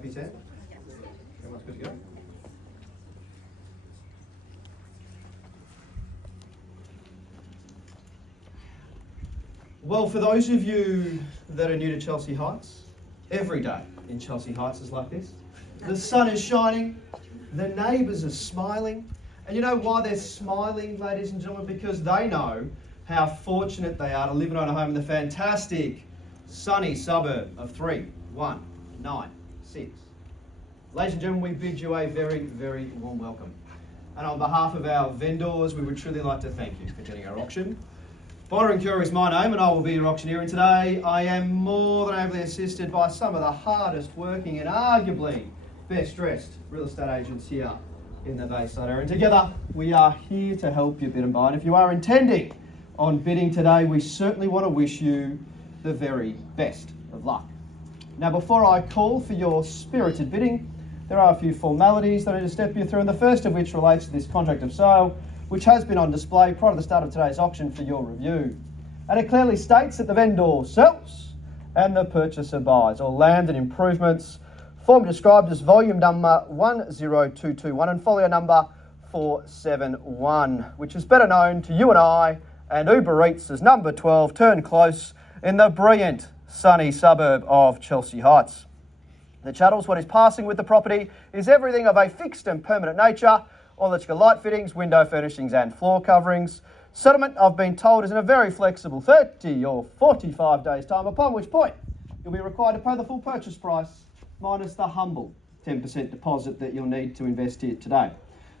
Happy, Sam? Everyone's good to go? Well, for those of you that are new to Chelsea Heights, every day in Chelsea Heights is like this. The sun is shining, the neighbours are smiling, and you know why they're smiling, ladies and gentlemen? Because they know how fortunate they are to live and own a home in the fantastic, sunny suburb of 3196. Ladies and gentlemen, we bid you a very, very warm welcome. And on behalf of our vendors, we would truly like to thank you for joining our auction. Bonner & Cure is my name, and I will be your auctioneer. And today, I am more than ably assisted by some of the hardest working and arguably best dressed real estate agents here in the Bayside area. And together, we are here to help you bid and buy. And if you are intending on bidding today, we certainly want to wish you the very best of luck. Now, before I call for your spirited bidding, there are a few formalities that I need to step you through, and the first of which relates to this contract of sale, which has been on display prior to the start of today's auction for your review. And it clearly states that the vendor sells and the purchaser buys all land and improvements, form described as volume number 10221 and folio number 471, which is better known to you and I and Uber Eats as number 12, Tern Close, in the brilliant sunny suburb of Chelsea Heights. The chattels, what is passing with the property, is everything of a fixed and permanent nature: all electrical light fittings, window furnishings and floor coverings. Settlement, I've been told, is in a very flexible 30 or 45 days time, upon which point you'll be required to pay the full purchase price minus the humble 10% deposit that you'll need to invest here today.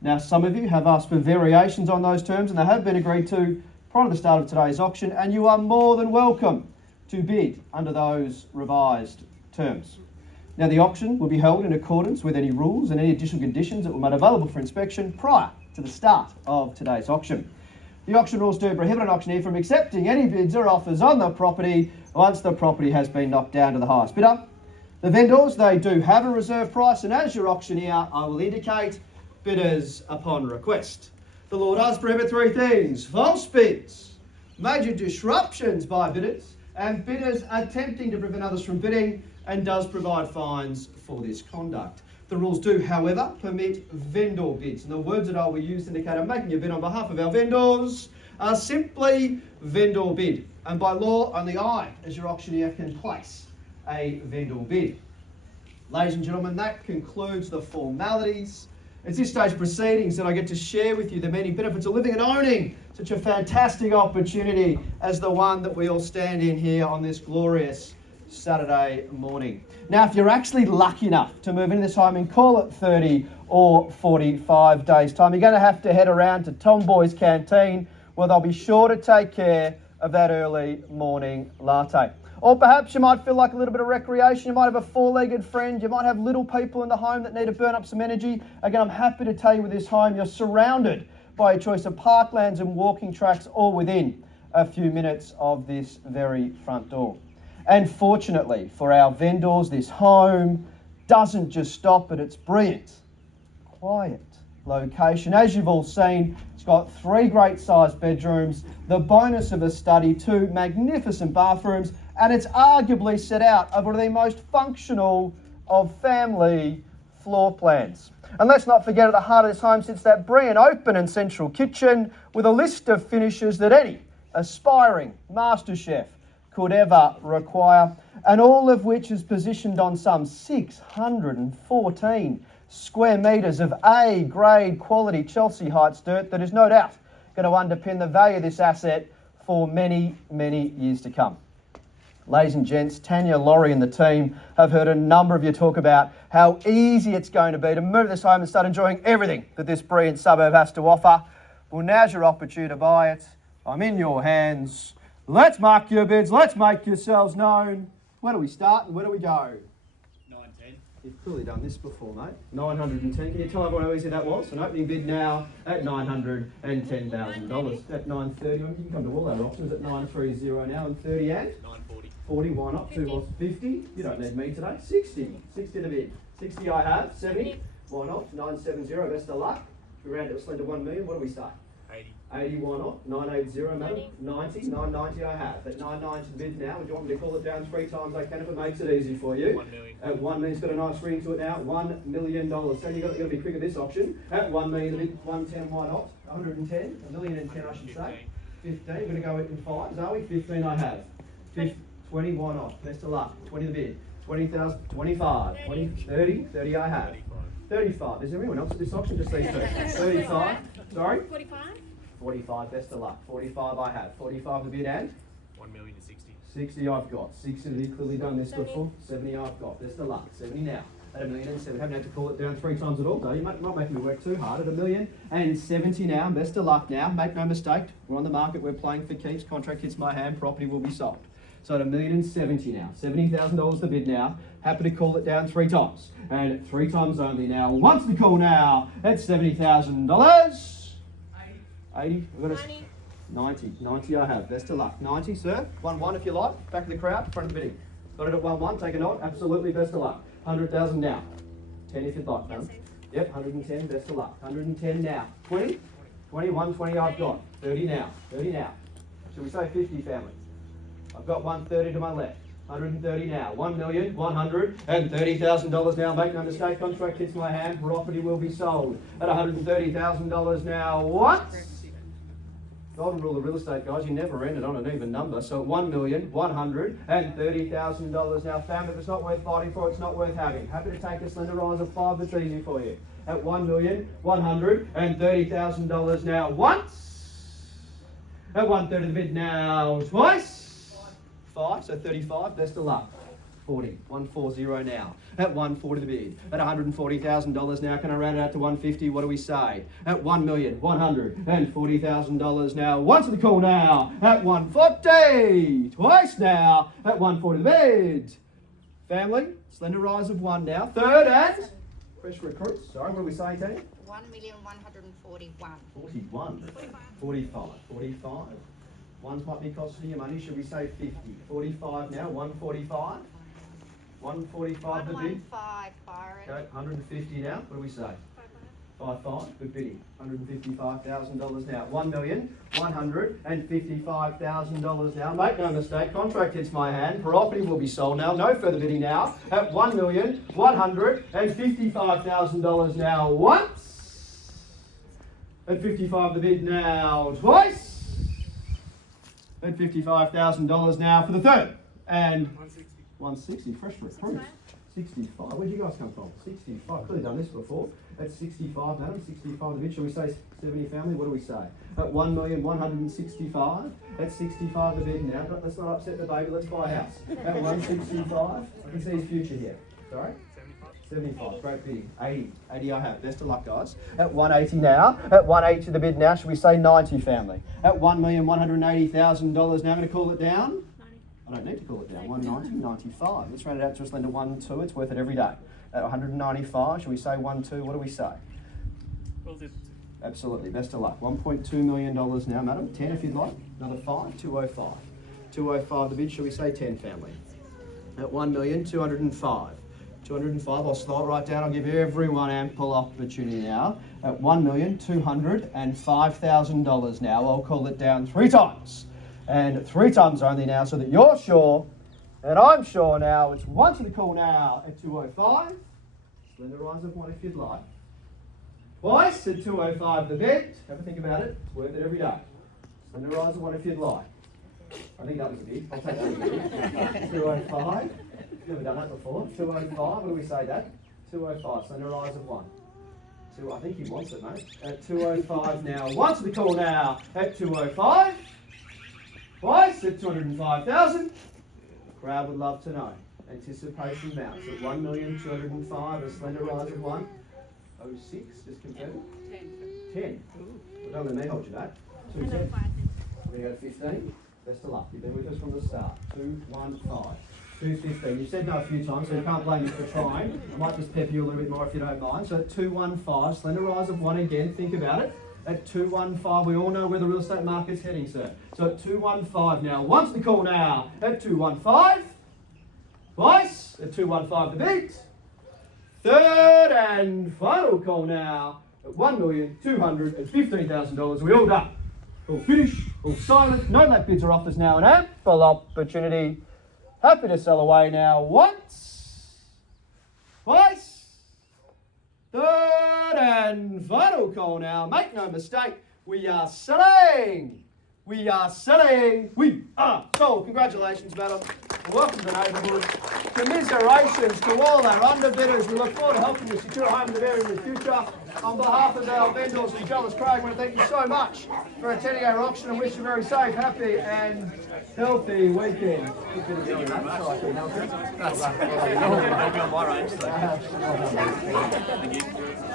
Now, some of you have asked for variations on those terms, and they have been agreed to prior to the start of today's auction, and you are more than welcome to bid under those revised terms. Now, the auction will be held in accordance with any rules and any additional conditions that were made available for inspection prior to the start of today's auction. The auction rules do prohibit an auctioneer from accepting any bids or offers on the property once the property has been knocked down to the highest bidder. The vendors, they do have a reserve price, and as your auctioneer, I will indicate bidders upon request. The law does prohibit three things: false bids, major disruptions by bidders, and bidders attempting to prevent others from bidding, and does provide fines for this conduct. The rules do, however, permit vendor bids, and the words that I will use to indicate I'm making a bid on behalf of our vendors are simply vendor bid, and by law only I, as your auctioneer, can place a vendor bid. Ladies and gentlemen, that concludes the formalities. It's this stage of proceedings that I get to share with you the many benefits of living and owning such a fantastic opportunity as the one that we all stand in here on this glorious Saturday morning. Now, if you're actually lucky enough to move into this home in, call it 30 or 45 days time, you're going to have to head around to Tomboy's Canteen, where they'll be sure to take care of that early morning latte. Or perhaps you might feel like a little bit of recreation. You might have a four-legged friend. You might have little people in the home that need to burn up some energy. Again, I'm happy to tell you with this home, you're surrounded by a choice of parklands and walking tracks all within a few minutes of this very front door. And fortunately for our vendors, this home doesn't just stop at its brilliant, quiet location. As you've all seen, it's got 3 great sized bedrooms, the bonus of a study, 2 magnificent bathrooms, and it's arguably set out of one of the most functional of family floor plans. And let's not forget, at the heart of this home sits that brilliant open and central kitchen with a list of finishes that any aspiring master chef could ever require, and all of which is positioned on some 614 square metres of A-grade quality Chelsea Heights dirt that is no doubt going to underpin the value of this asset for many, many years to come. Ladies and gents, Tanya, Laurie and the team have heard a number of you talk about how easy it's going to be to move this home and start enjoying everything that this brilliant suburb has to offer. Well, now's your opportunity to buy it. I'm in your hands. Let's mark your bids. Let's make yourselves known. Where do we start and where do we go? 910. You've clearly done this before, mate. 910. Can you tell everyone how easy that was? An opening bid now at $910,000. At 930. You can come to all our auctions at 930 now and 30 and 940. 40. Why not? 2 lots. 50. You don't need me today. 60. 60 to bid. 60 I have. 70. Why not? 970. Best of luck. We round it to slender 1 million. What do we say? 80. 80, why not? 980, madam. 90, 990 I have. At 990 the bid now. Would you want me to call it down 3 times? I can if it makes it easy for you. 1 million. At 1 million, it's got a nice ring to it now. $1 million. So you've got to be quick at this auction. At 1 million, the bid 110, why not? 110, $1 million and 10 I should say. 15, we're going to go in 5s, are we? 15 I have. 20, why not? Best of luck. 20 the bid. 20,000, 25, 20, 30 I have. 35. Is there anyone else at this auction? Just these two. 35. Sorry? 45? 45, best of luck. 45 I have. 45 the bid and? 1,060,000. 60 I've got. 60 the bid, clearly done this before. 70 I've got. Best of luck. 70 now. At $1,007,000. Haven't had to call it down 3 times at all, though. You're not making me work too hard. At $1,070,000 now. Best of luck now. Make no mistake. We're on the market. We're playing for keeps. Contract hits my hand. Property will be sold. So at $1,070,000 now. $70,000 the bid now. Happy to call it down 3 times. And 3 times only now. Once the call now at $70,000. 80. We've got 90. 90 I have. Best of luck. 90, sir. 1-1 if you like. Back of the crowd. Front of the bidding. Got it at 1-1. Take a nod. Absolutely. Best of luck. 100,000 now. 10 if you'd like, madam. Yep. 110. Best of luck. 110 now. 20. 21. 20 I've got. 30 now. 30 now. Should we say 50, family? I've got 130 to my left. 130 now. $1,130,000 now. Make no mistake. Contract hits my hand. Property will be sold at $130,000 now. What? Golden rule of real estate, guys. You never end it on an even number. So $1,130,000 now. Family, if it's not worth fighting for, it's not worth having. Happy to take a slender rise of 5 that's easy for you. At $1,130,000 now. Once. At 130 the bid now. Twice. 5, so 35, best of luck. 40, 140 now. At 140 the bid. At $140,000 now. Can I round it out to 150? What do we say? At $1,140,000 now. Once the call now. At 140. Twice now. At 140 the bid. Family, slender rise of 1 now. Third and fresh recruits. Sorry, what do we say, Tanya? 1,141,000. 41. 45. 45. Ones might be costing you money. Should we say 50? 45 now. 145. 145 the bid. 115, Byron. Okay, 150 now. What do we say? 55. Good bidding. $155,000 now. $1,155,000 now. Make no mistake. Contract hits my hand. Property will be sold now. No further bidding now. At $1,155,000 now. Once. At 55 the bid now. Twice. At $55,000 now for the third. And 160. Fresh recruits. 65. Where'd you guys come from? 65. Clearly done this before. At 65, madam. 65 the bid. Shall we say 70, family? What do we say? At $1,165,000. At 65 the bid now. Let's not upset the baby. Let's buy a house. At 165. I can see his future here. Sorry? 75, great bid. 80 I have. Best of luck, guys. At 180 now. At 180 the bid now. Should we say 90, family? At $1,180,000 now. I'm going to call it down. 90. I don't need to call it down. 190, 95. Let's round it out to a slender 1, 2. It's worth it every day. At 195, should we say 1, 2? What do we say? Absolutely. Best of luck. $1.2 million now, madam. 10 if you'd like. Another 5. 205. 205 the bid. Should we say 10, family? At $1,205,000. 205, I'll slow it right down. I'll give everyone ample opportunity now. At $1,205,000 now. I'll call it down 3 times. And 3 times only now so that you're sure. And I'm sure now. It's once in the call now at 205. Slender rise of 1 if you'd like. Twice at 205 the bid. Have a think about it. It's worth it every day. Slender rise of 1 if you'd like. I think that was a bid. I'll take that as a bid. 205. Never done that before. 205. What do we say, Dad? 205. Slender rise of 1. I think he wants it, mate. At 205 now. Once the call now at 205. Twice at 205,000. The crowd would love to know. Anticipation mounts at 1,205,000. A slender rise of 106. Just confirm. 10. Well, don't let me hold you back. 210. We're going to go to 15. Best of luck. You've been with us from the start. 215. 215. You've said no a few times, so you can't blame me for trying. I might just pepper you a little bit more if you don't mind. So at 215, slender rise of 1 again. Think about it. At 215, we all know where the real estate market's heading, sir. So at 215 now. Once the call now. At 215. Twice. At 215 the beat. Third and final call now. At $1,215,000. We all done. all finish, all silent. No late bids or offers now. An ample opportunity. Happy to sell away now. Once, twice, third and final call now. Make no mistake, we are selling. We are selling. We are sold. Congratulations, madam. Welcome to the neighbourhood. Commiserations to all our underbidders. We look forward to helping you secure a home in the area in the future. On behalf of our vendors and Jellis, Craig, I want to thank you so much for attending our auction and wish you a very safe, happy and healthy weekend. Thank you.